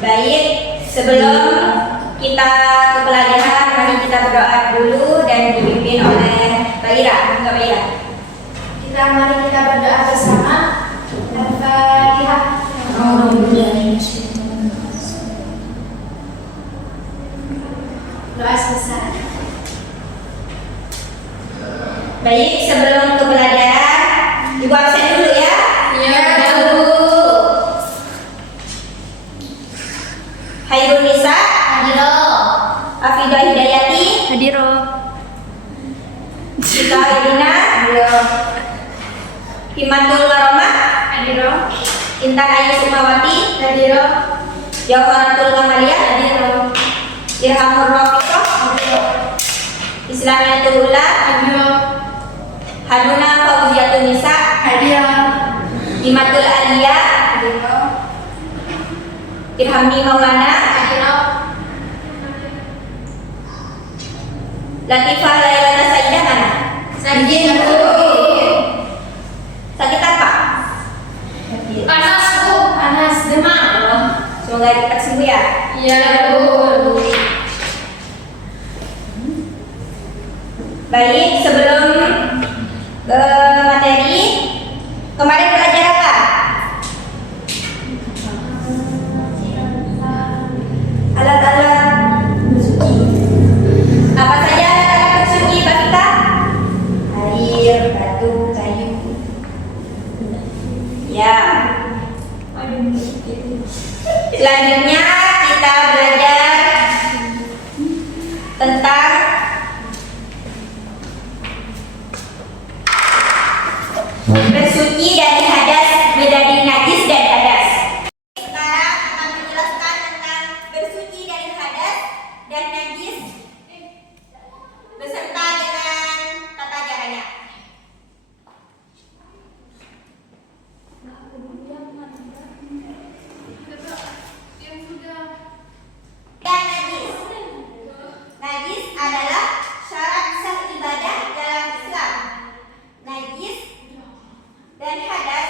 Baik, sebelum kita ke pelajaran, mari kita berdoa dulu dan dipimpin oleh Mbak Ira. Enggak, Mbak Ira? Mari kita berdoa bersama. Al-Fatihah. Doa selesai. Baik, sebelum ke pelajaran, Ibu absen dulu ya. Iya, Bu. Hairul Nisa, Hadiro. Afidah Hidayati, Hadiro. Sita Irina, Himatul Waromah, Hadiro. Intan Ayu Sukmawati, Hadiro. Jawharatul Kamalia, Hadiro. Irhamur Rafiqah, Hadiro. Islamiyatul Ula, Hadiro. Haduna Fauziatul Nisa, Hadiro. Himatul Aliyah, Hadiro. Irhamni Maulana, Hadiro. Latifah Lailana Saidah mana? Sakit, Bu. Sakit apa? Panas, Bu. Panas, demam. Semoga cepat sembuh ya. Iya, Bu. Baik, sebelum ke materi, kemarin belajar apa? Alat-alat bersuci. Apa saja alat-alat bersuci, Mbak Vita? Air, batu, kayu. Ya. Selanjutnya kita belajar tentang bersuci dari hadas, menjadi najis dan hadas. Sekarang akan menjelaskan tentang bersuci dari hadas dan najis beserta dengan tata caranya. Dan najis. Najis adalah syarat sah ibadah dalam Islam. Najis dan hadas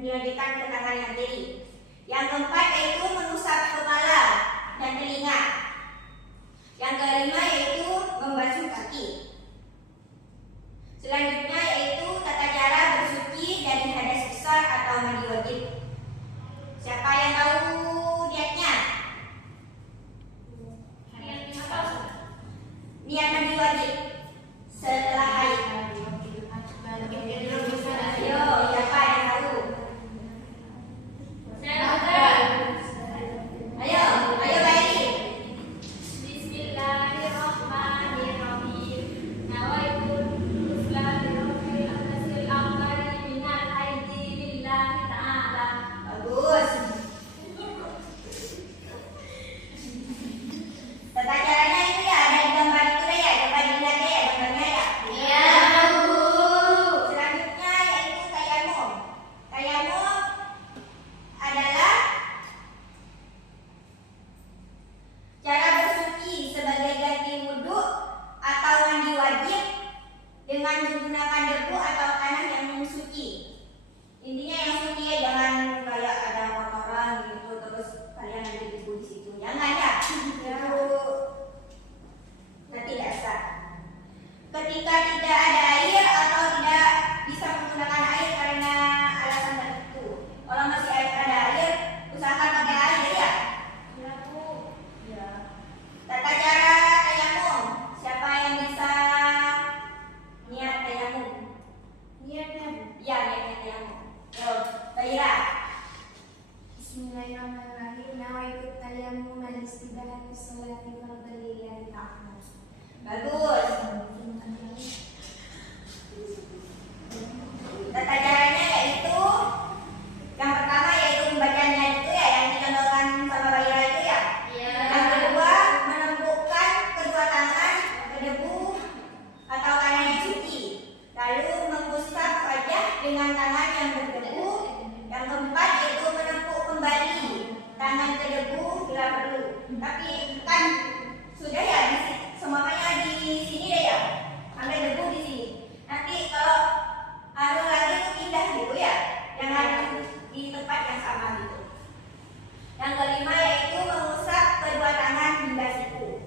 dilanjutkan ke tangan yang kiri. Yang keempat yaitu mengusap kepala dan telinga. Yang kelima yaitu membasuh kaki. Selanjutnya yaitu tata cara bersuci dari hadas besar atau mandi wajib. Siapa yang tahu niatnya? Niat mandi wajib setelah haid. Ayo, siapa yang tahu? Ayo Bayi. Bismillahirrahmanirrahim. Nawaitu muslimin al-tasil al-qari minal haidi lillahi ta'ala. Bagus. Tata caranya itu ya ada di gambar itu deh ya, coba dilihat deh ya gambarnya ya. Iya, Bu. Selanjutnya yaitu tayamum. Tayamum adalah cara bersuci sebagai ganti wudhu atau mandi wajib dengan menggunakan debu atau tanah yang suci. Intinya yang suci ya, jangan kayak ada kotoran gitu terus kalian ada debu di situ. Jangan ya. Nanti dasar. Ketika tidak ada air atau tidak bisa menggunakan air karena alasan tertentu. Kalau masih ada air, usahakan pakai air ya. Ya, Bu. Ya. Tata cara tayamum. Siapa yang bisa niat tayamum? Niatnya, Bu. Ya, niatnya tayamum. Yo, Baira. Bismillahirrahmanirrahim. Nawaitu tayammum al-istibahah fi sholati fardhan lillahi ta'ala. Bagus. Tata caranya yaitu yang pertama yaitu membacanya itu ya yang dicontohkan sama Baira itu ya. Yang kedua menempukkan kedua tangan ke debu atau tanah yang suci. Lalu mengusap wajah dengan tangan yang berdebu. Yang keempat yaitu menempuk kembali tangan ke debu bila perlu. Tapi kan sudah ya semuanya di sini deh ya. Ambil debu di sini. Nanti kalau harus lagi itu pindah gitu ya. Jangan di tempat yang sama gitu. Yang kelima yaitu mengusap kedua tangan hingga siku.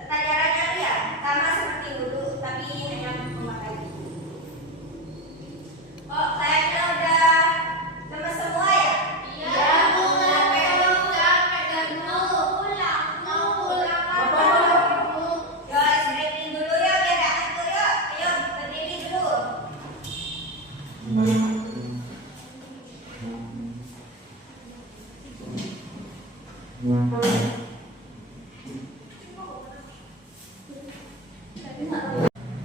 Tata caranya ya sama seperti wudhu tapi hanya memakai siku. Oh, kayaknya udah lemes semua ya? Iya, Bu. Capek dan mau pulang. Bu. Yo, stretching dulu ya biar gak ngantuk yuk. Ayo, berdiri dulu.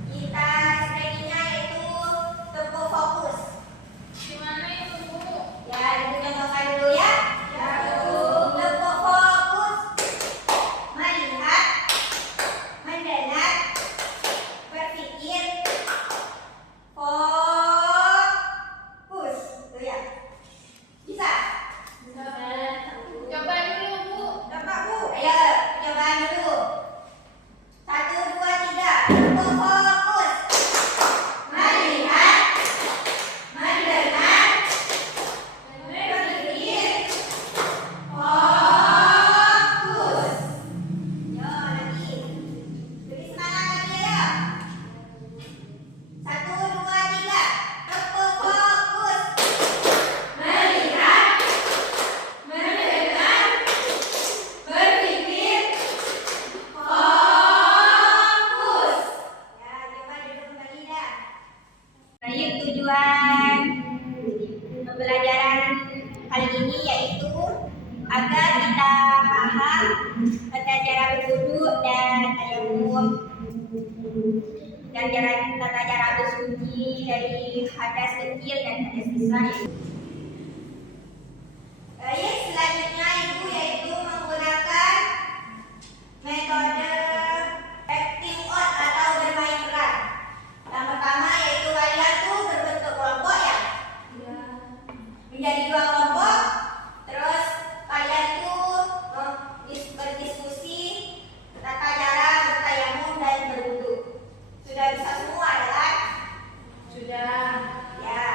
Kita stretchingnya yaitu tempo fokus. Gimana itu, Bu? Ya, ibu contohkan dulu ya. Tempo fokus. Melihat, mendengar, berpikir, fokus. Tuh ya. Bisa? Coba dulu, Bu. Dapat Bu? Ayo, cobaan dulu. 1, 2, 3. Tempo fokus. Melihat, mendengar, berpikir, fokus. Yo, lagi. Beri semangat lagi ya. 1, 2, 3. Tempo fokus. Melihat, mendengar, berpikir, fokus. Ya, coba duduk kembali dah. Baik, tujuan pembelajaran kali ini yaitu agar kita paham tata cara berwudu dan tayamum dan tata cara bersuci dari hadas kecil dan hadas besar. Baik, selanjutnya itu yaitu menggunakan metode acting out atau bermain peran. Yang pertama yaitu kalian tuh berbentuk kelompok ya. Menjadi 2 kelompok. Terus kalian tuh berdiskusi tata cara bertayamum dan berwudu. Sudah bisa semua ya kan? Sudah. Ya.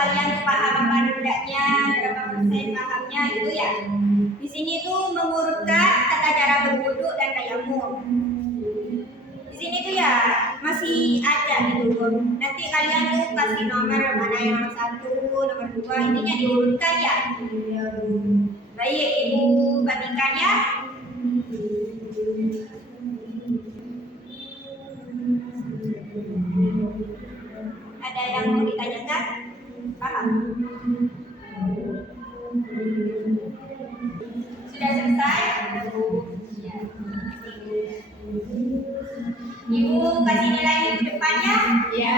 kalian tuh paham apa enggaknya, berapa persen pahamnya gitu ya. Di sini tuh mengurutkan tata cara berwudu dan tayamum. Di sini tuh ya masih ada gitu. Nanti kalian tuh kasih nomor mana yang nomor 1, nomor 2, intinya diurutkan ya. Baik, Ibu bandingkan ya. Ada yang mau ditanyakan? Paham? Sudah selesai? Ya. Ibu kasih nilai minggu depannya? Ya.